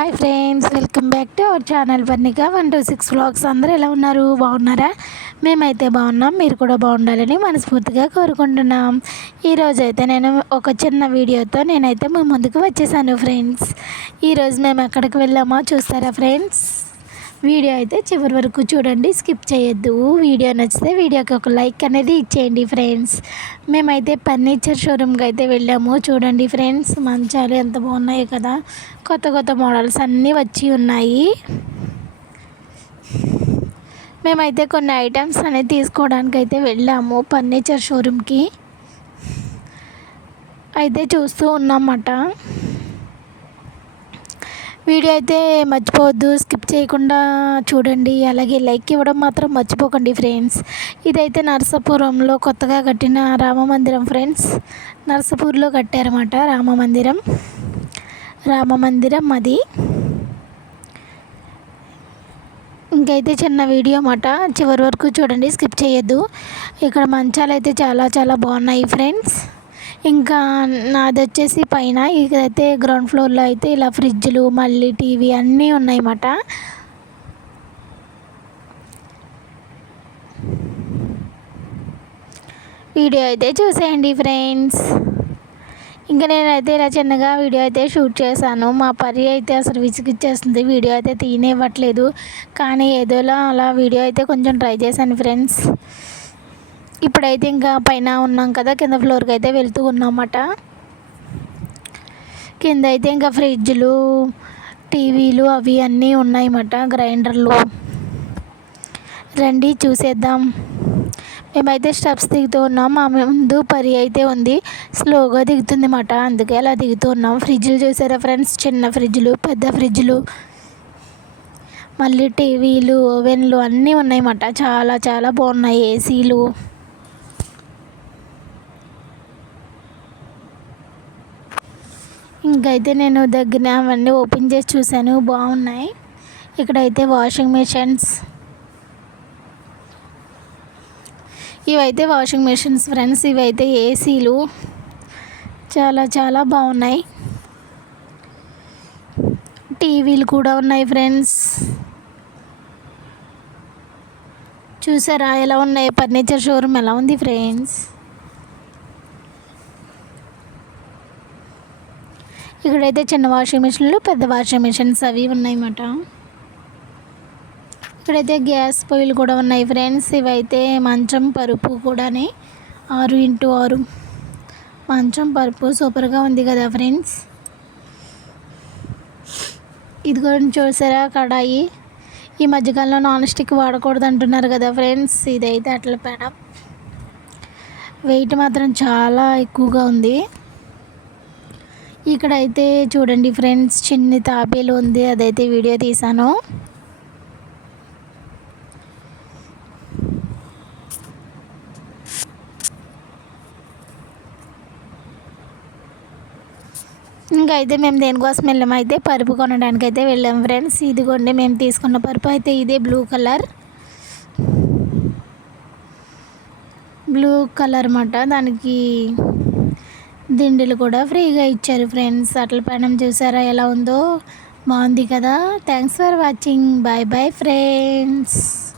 Hi friends welcome back to our channel Barnika one two six vlogs. అందరూ ఎలా ఉన్నారు? బాగున్నారా? మేమైతే బాగున్నాం మీరు కూడా బాగుండాలని మనస్ఫూర్తిగా కోరుకుంటున్నాం. ఈరోజు అయితే నేను ఒక చిన్న వీడియోతో నేనైతే మీ ముందుకు వచ్చేసాను ఫ్రెండ్స్. ఈరోజు మేము ఎక్కడికి వెళ్ళామో చూస్తారా ఫ్రెండ్స్? వీడియో అయితే చివరి వరకు చూడండి స్కిప్ చేయొద్దు. వీడియో నచ్చితే వీడియోకి ఒక లైక్ అనేది ఇచ్చేయండి ఫ్రెండ్స్. మేమైతే ఫర్నిచర్ షోరూమ్కి అయితే వెళ్ళాము. చూడండి ఫ్రెండ్స్ మంచాలు ఎంత బాగున్నాయి కదా. కొత్త కొత్త మోడల్స్ అన్నీ వచ్చి ఉన్నాయి. మేమైతే కొన్ని ఐటమ్స్ అనేది తీసుకోవడానికి అయితే వెళ్ళాము ఫర్నిచర్ షోరూమ్కి. అయితే చూస్తూ ఉన్నామన్నమాట వీడియో అయితే మర్చిపోవద్దు. స్కిప్ చేయకుండా చూడండి. అలాగే లైక్ ఇవ్వడం మాత్రం మర్చిపోకండి ఫ్రెండ్స్. ఇదైతే నరసాపురంలో కొత్తగా కట్టిన రామ మందిరం ఫ్రెండ్స్. నరసపూర్లో కట్టారన్నమాట రామ మందిరం. రామ మందిరం అది. ఇంకైతే చిన్న వీడియో మాట చివరి వరకు చూడండి. స్కిప్ చేయొద్దు. ఇక్కడ మంచాలు అయితే చాలా చాలా బాగున్నాయి ఫ్రెండ్స్. ఇంకా నాది వచ్చేసి పైన ఇదైతే గ్రౌండ్ ఫ్లోర్లో అయితే ఇలా ఫ్రిడ్జ్లు మళ్ళీ టీవీ అన్నీ ఉన్నాయన్నమాట. వీడియో అయితే చూసేయండి ఫ్రెండ్స్. ఇంకా నేనైతే ఇలా చిన్నగా వీడియో అయితే షూట్ చేశాను. మా పరి అయితే అసలు విసిగిచ్చేస్తుంది. వీడియో అయితే తీయనివ్వట్లేదు. కానీ ఏదోలా అలా వీడియో అయితే కొంచెం ట్రై చేశాను ఫ్రెండ్స్. ఇప్పుడైతే ఇంకా పైన ఉన్నాం కదా కింద ఫ్లోర్కి అయితే వెళ్తూ ఉన్నామట. కింద అయితే ఇంకా ఫ్రిడ్జ్లు టీవీలు అవి అన్నీ ఉన్నాయన్నమాట గ్రైండర్లు. రండి చూసేద్దాం. మేమైతే స్టెప్స్ దిగుతూ ఉన్నాం మా ముందు పరి అయితే ఉంది. స్లోగా దిగుతుంది అన్నమాట అందుకే అలా దిగుతూ ఉన్నాం. ఫ్రిడ్జ్లు చూసారా ఫ్రెండ్స్? చిన్న ఫ్రిడ్జ్లు పెద్ద ఫ్రిడ్జ్లు. మళ్ళీ టీవీలు ఓవెన్లు అన్నీ ఉన్నాయన్నమాట చాలా చాలా బాగున్నాయి ఏసీలు. ఇంకైతే నేను దగ్గర అవన్నీ ఓపెన్ చేసి చూశాను బాగున్నాయి. ఇక్కడైతే వాషింగ్ మిషన్స్. ఇవైతే వాషింగ్ మిషన్స్ ఫ్రెండ్స్ ఇవైతే ఏసీలు. చాలా చాలా బాగున్నాయి. టీవీలు కూడా ఉన్నాయి ఫ్రెండ్స్. చూసారా ఎలా ఉన్నాయి? ఫర్నిచర్ షోరూమ్ ఎలా ఉంది ఫ్రెండ్స్? ఇక్కడైతే చిన్న వాషింగ్ మిషన్లు పెద్ద వాషింగ్ మిషన్స్ అవి ఉన్నాయన్నమాట. ఇక్కడైతే గ్యాస్ పొయ్యిలు కూడా ఉన్నాయి ఫ్రెండ్స్. ఇవైతే మంచం పరుపు కూడానే. ఆరు ఇంటూ ఆరు. మంచం పరుపు సూపర్గా ఉంది కదా ఫ్రెండ్స్. ఇది కూడా చూసారా కడాయి. ఈ మధ్యకాలంలో నాన్ స్టిక్ వాడకూడదు అంటున్నారు కదా ఫ్రెండ్స్. ఇదైతే అట్ల పేడ వెయిట్ మాత్రం చాలా ఎక్కువగా ఉంది. ఇక్కడైతే చూడండి ఫ్రెండ్స్ చిన్ని తాపేలు ఉంది. అదైతే వీడియో తీశాను. ఇంకా అయితే మేము దేనికోసం వెళ్ళాము? అయితే పరుపు కొనడానికి అయితే వెళ్ళాం ఫ్రెండ్స్. ఇదిగోండి మేము తీసుకున్న పరుపు అయితే ఇదే బ్లూ కలర్. బ్లూ కలర్ అన్నమాట. దానికి దిండులు కూడా ఫ్రీగా ఇచ్చారు ఫ్రెండ్స్. అట్ల పైన చూసారా ఎలా ఉందో? బాగుంది కదా? Thanks for watching bye bye friends